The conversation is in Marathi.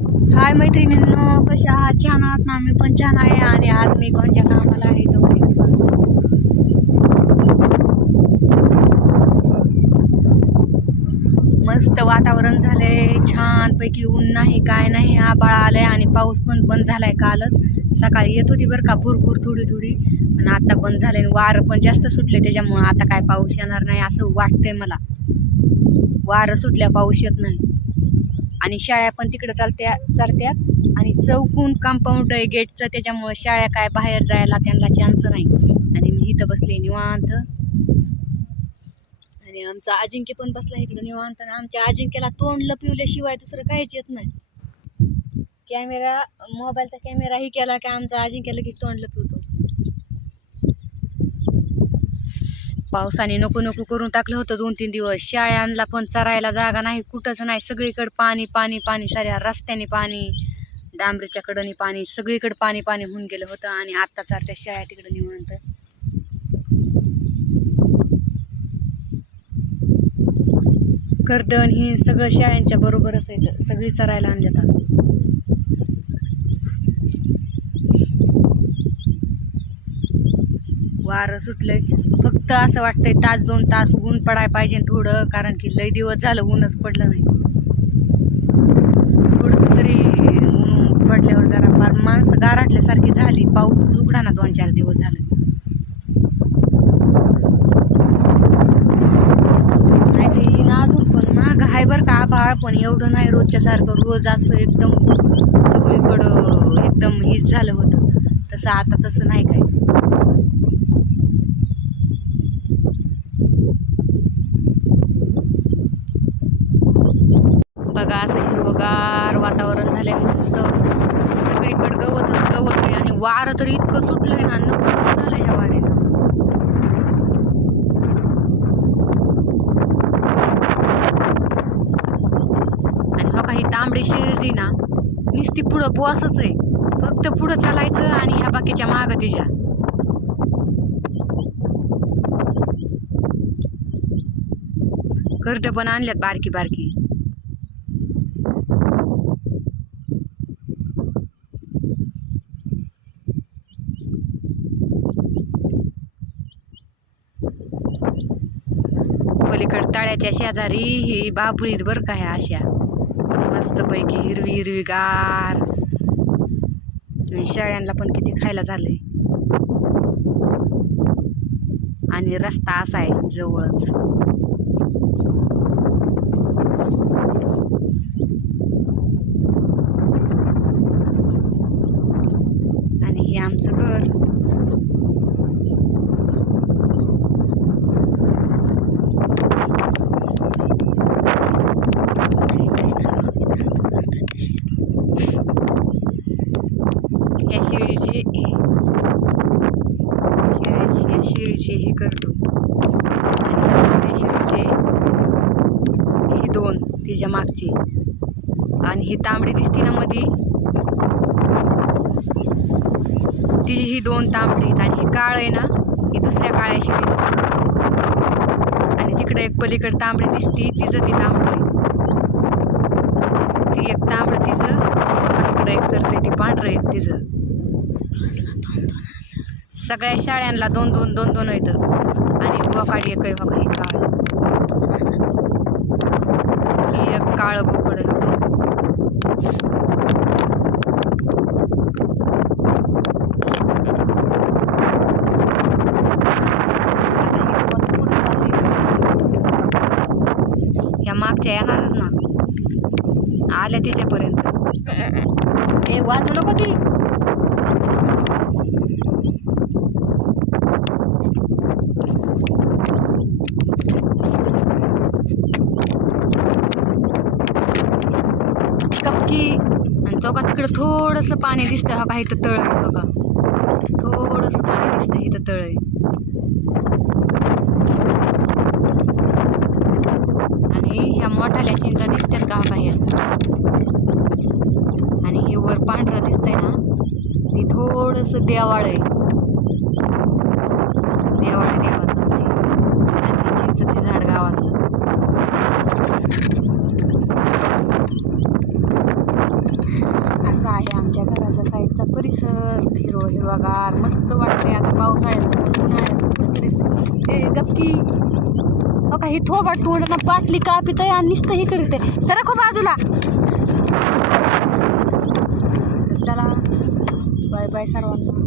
हाय मैत्रिणींनो कशा आहात? छान आहात ना? मी पण छान आहे आणि आज मी कोणत्या कामाला आहे तो मस्त वातावरण झालंय. छानपैकी ऊन नाही काय नाही. आबाळ आलाय आणि पाऊस पण बंद झालाय कालच. सकाळी येत होती बरं का भरपूर थोडी थोडी. पण आता बंद झालंय. वारं पण जास्त सुटले त्याच्यामुळं आता काय पाऊस येणार नाही असं वाटतंय मला. वारं सुटल्या पाऊस येत नाही. आणि शाळा पण तिकडे चालत्या चालत्यात. आणि चौकून कंपाऊंड आहे गेटचं. त्याच्यामुळं शाळा काय बाहेर जायला त्यांना चान्स नाही. आणि मी इथं बसले निवांत. आणि आमचा अजिंक्य पण बसला इकडं निवांत. आणि आमच्या अजिंक्याला तोंड लपिवल्याशिवाय दुसरं काहीच येत नाही. कॅमेरा मोबाईलचा कॅमेरा ही केला की आमचा अजिंक्य लगेच तोंड लपिवतो. पावसाने नको नको करून टाकलं होतं दोन तीन दिवस. शाळांना पण चरायला जागा नाही कुठंच नाही. सगळीकडे पाणी पाणी पाणी साऱ्या रस्त्याने पाणी डांबरीच्या कडनी पाणी सगळीकडे पाणी पाणी होऊन गेलं होतं आणि आत्ता चालत्या शाळा तिकडे निवांत. कर्दन ही सगळं शाळांच्या बरोबरच येतं सगळी चरायला आणल्यात वारं सुटलंय. फक्त असं वाटतंय तास दोन तास ऊन पडाय पाहिजे थोडं कारण की लय दिवस झालं ऊनच पडलं नाही. थोडस तरी ऊन पडल्यावर जरा फार माणसं गाराटल्यासारखी झाली. पाऊस उघडा ना दोन चार दिवस झाले. नाही ते अजून पण महाग आहे बरं का आभाळ पण एवढं नाही रोजच्या सारखं रोज असं एकदम सगळीकडं एकदम हीच झालं होतं. तसं आता तसं नाही काय बघा गार वातावरण झालंय मस्त. सगळीकडे गवतच गवत आहे आणि वारं तर इतकं सुटलंय ना नको झालं झालंय ह्या वाऱ्यानं. आणि हा काही तांबडी शिर्डी ना नुसती पुढं बॉसच आहे. फक्त पुढं चालायचं आणि ह्या बाकीच्या मागं तिच्या. कर्ड पण आणल्यात बारकी बारकी. पलीकड तळ्याच्या शेजारी ही बाभळीत बरं का ह्या अशा. मस्तपैकी हिरवी हिरवी गार. शेळ्यांना पण किती खायला झालंय. आणि रस्ता असा आहे जवळच. आणि हे आमचं घर या शेळीचे शेळीचे हे करतो. आणि ह्या हे दोन तिच्या मागचे. आणि ही तांबडी दिसती ना मधी? तिची ही दोन तांबडी आहेत आणि ही काळ आहे ना? ही दुसऱ्या काळ्या शेळीचं. आणि तिकडे एक पलीकडे तांबडी दिसती तिचं ती तांबडं आहे. ती एक तांबडं तिचं आणि एक तर ती पांढरं एक तिचं. सगळ्या शाळ्यांना दोन दोन दोन दोन येतं आणि वकाड एक वकाळी काळ. एक काळ बोकड या मागच्या येणारच ना. आल्या तिच्यापर्यंत. ए वाजू नको ती. कपकी आणि तो का तिकडं थोडंसं पाणी दिसतं हा का तळ आहे बघा. थोडंसं पाणी दिसतंय इथं तळ आहे. आणि ह्या मोठाल्या चिंचा दिसतात का हा बाहेर? आणि हे वर पांढरं दिसतंय ना? ती थोडंसं देवाळ आहे. देवाळे देवाचं बाहेर आणि चिंचचे झाड गावातलं. असा आहे आमच्या घराच्या साईडचा परिसर. हिरव हिरवागार मस्त वाटतंय. आता पावसाळ्याचं पण उन्हाळ्याचं ते गपकी. हो का ही थोबाट तोंड ना पाटली कापित आहे आणि नुसतं हे करीत आहे. सर खूप हो बाजूला. चला. बाय बाय सर्वांना.